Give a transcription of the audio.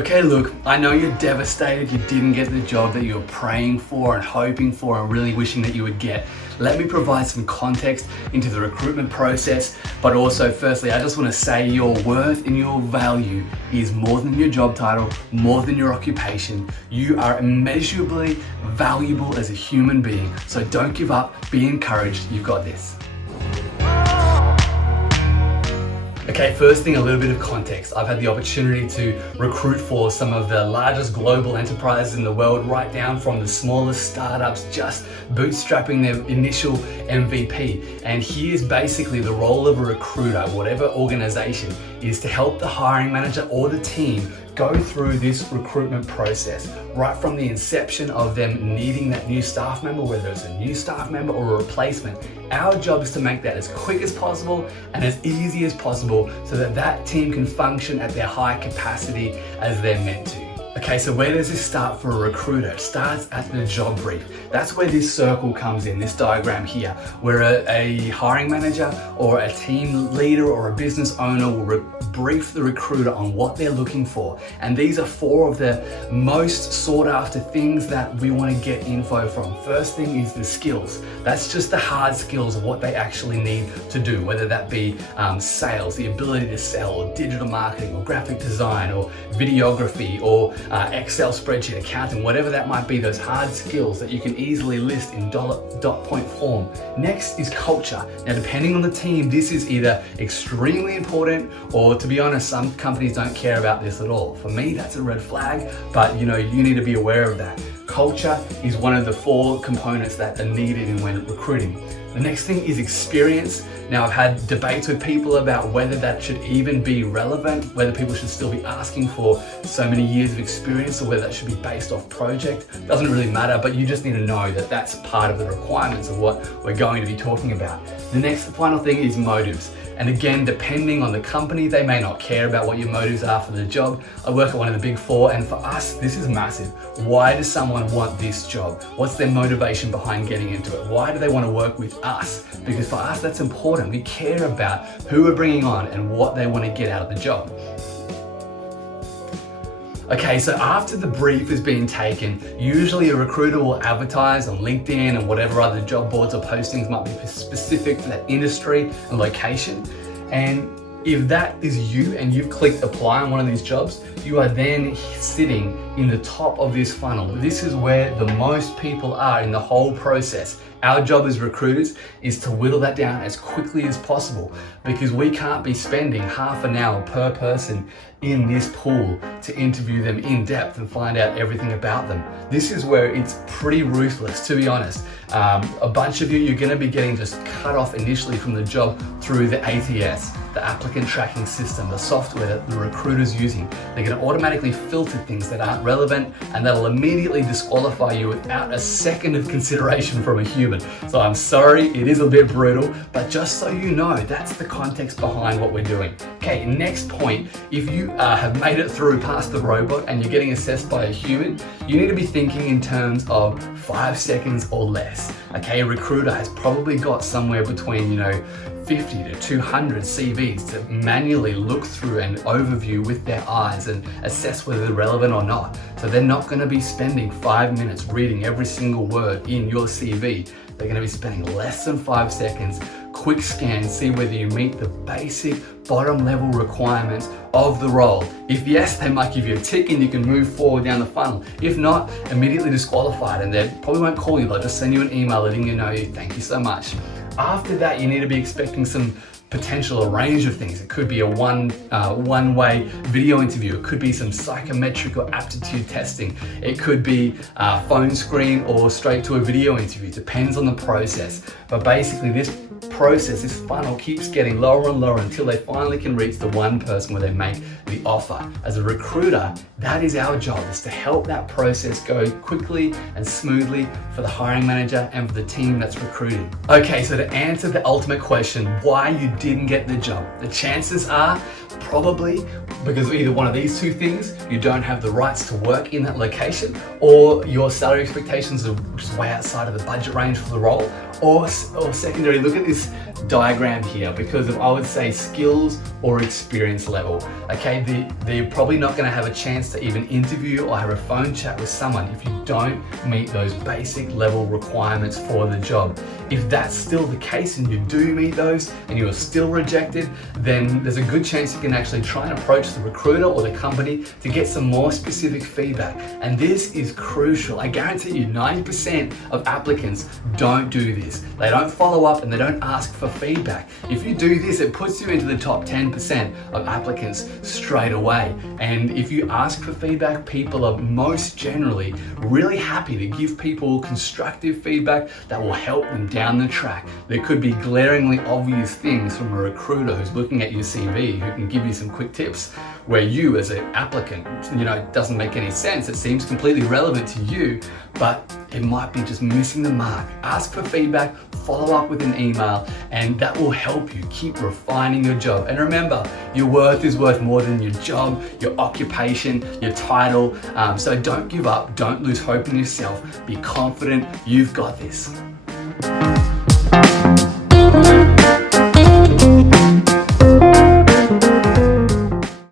Okay, look, I know you're devastated you didn't get the job that you were praying for and hoping for and really wishing that you would get. Let me provide some context into the recruitment process, but also firstly, I just want to say your worth and your value is more than your job title, more than your occupation. You are immeasurably valuable as a human being, so don't give up, be encouraged, you've got this. Okay, first thing, a little bit of context. I've had the opportunity to recruit for some of the largest global enterprises in the world, right down from the smallest startups just bootstrapping their initial MVP. And here's basically the role of a recruiter, whatever organization, is to help the hiring manager or the team go through this recruitment process, right from the inception of them needing that new staff member, whether it's a new staff member or a replacement. Our job is to make that as quick as possible and as easy as possible so that that team can function at their high capacity as they're meant to. Okay, so where does this start for a recruiter? It starts at the job brief. That's where this circle comes in, this diagram here, where a hiring manager or a team leader or a business owner will brief the recruiter on what they're looking for. And these are four of the most sought after things that we want to get info from. First thing is the skills. That's just the hard skills of what they actually need to do, whether that be sales, the ability to sell, or digital marketing, or graphic design, or videography, or Excel spreadsheet, accounting, whatever that might be, those hard skills that you can easily list in dot point form. Next is culture. Now, depending on the team, this is either extremely important or, to be honest, some companies don't care about this at all. For me, that's a red flag, but you need to be aware of that. Culture is one of the four components that are needed when recruiting. The next thing is experience. Now, I've had debates with people about whether that should even be relevant, whether people should still be asking for so many years of experience, or whether that should be based off project. Doesn't really matter, but you just need to know that that's part of the requirements of what we're going to be talking about. The next final thing is motives. And again, depending on the company, they may not care about what your motives are for the job. I work at one of the big four, and for us, this is massive. Why does someone want this job? What's their motivation behind getting into it? Why do they want to work with us? Because for us, that's important. We care about who we're bringing on and what they want to get out of the job. Okay, so after the brief is being taken, usually a recruiter will advertise on LinkedIn and whatever other job boards or postings might be specific to that industry and location. And if that is you and you've clicked apply on one of these jobs, you are then sitting in the top of this funnel. This is where the most people are in the whole process. Our job as recruiters is to whittle that down as quickly as possible, because we can't be spending half an hour per person in this pool to interview them in depth and find out everything about them. This is where it's pretty ruthless, to be honest. A bunch of you're gonna be getting just cut off initially from the job through the ATS, the applicant tracking system, the software that the recruiter's using. They're gonna automatically filter things that aren't relevant, and that'll immediately disqualify you without a second of consideration from a human. So I'm sorry, it is a bit brutal, but just so you know, that's the context behind what we're doing. Okay, next point, if you have made it through past the robot and you're getting assessed by a human, you need to be thinking in terms of 5 seconds or less. Okay, a recruiter has probably got somewhere between 50 to 200 CVs to manually look through and overview with their eyes and assess whether they're relevant or not. So they're not going to be spending 5 minutes reading every single word in your CV. They're going to be spending less than 5 seconds, quick scan, see whether you meet the basic bottom level requirements of the role. If yes, they might give you a tick and you can move forward down the funnel. If not, immediately disqualified, and they probably won't call you. They'll just send you an email letting you know, thank you so much. After that, you need to be expecting some potential range of things. It could be a one-way video interview. It could be some psychometric or aptitude testing. It could be a phone screen or straight to a video interview. Depends on the process. But basically, this process, this funnel keeps getting lower and lower until they finally can reach the one person where they make the offer. As a recruiter, that is our job, is to help that process go quickly and smoothly for the hiring manager and for the team that's recruiting. Okay, so to answer the ultimate question, why you didn't get the job, the chances are probably because of either one of these two things: you don't have the rights to work in that location, or your salary expectations are just way outside of the budget range for the role, or secondary, look at this diagram here because of, I would say, skills or experience level. Okay, they're probably not going to have a chance to even interview or have a phone chat with someone if you don't meet those basic level requirements for the job. If that's still the case and you do meet those and you are still rejected, then there's a good chance you can actually try and approach the recruiter or the company to get some more specific feedback. And this is crucial. I guarantee you 90% of applicants don't do this. They don't follow up and they don't ask for feedback. If you do this, it puts you into the top 10% of applicants straight away. And if you ask for feedback, people are most generally really happy to give people constructive feedback that will help them down the track. There could be glaringly obvious things from a recruiter who's looking at your CV who can give you some quick tips where you as an applicant, it doesn't make any sense. It seems completely relevant to you, but it might be just missing the mark. Ask for feedback, follow up with an email, and that will help you keep refining your job. And remember, your worth is worth more than your job, your occupation, your title. So don't give up, don't lose hope in yourself. Be confident, you've got this.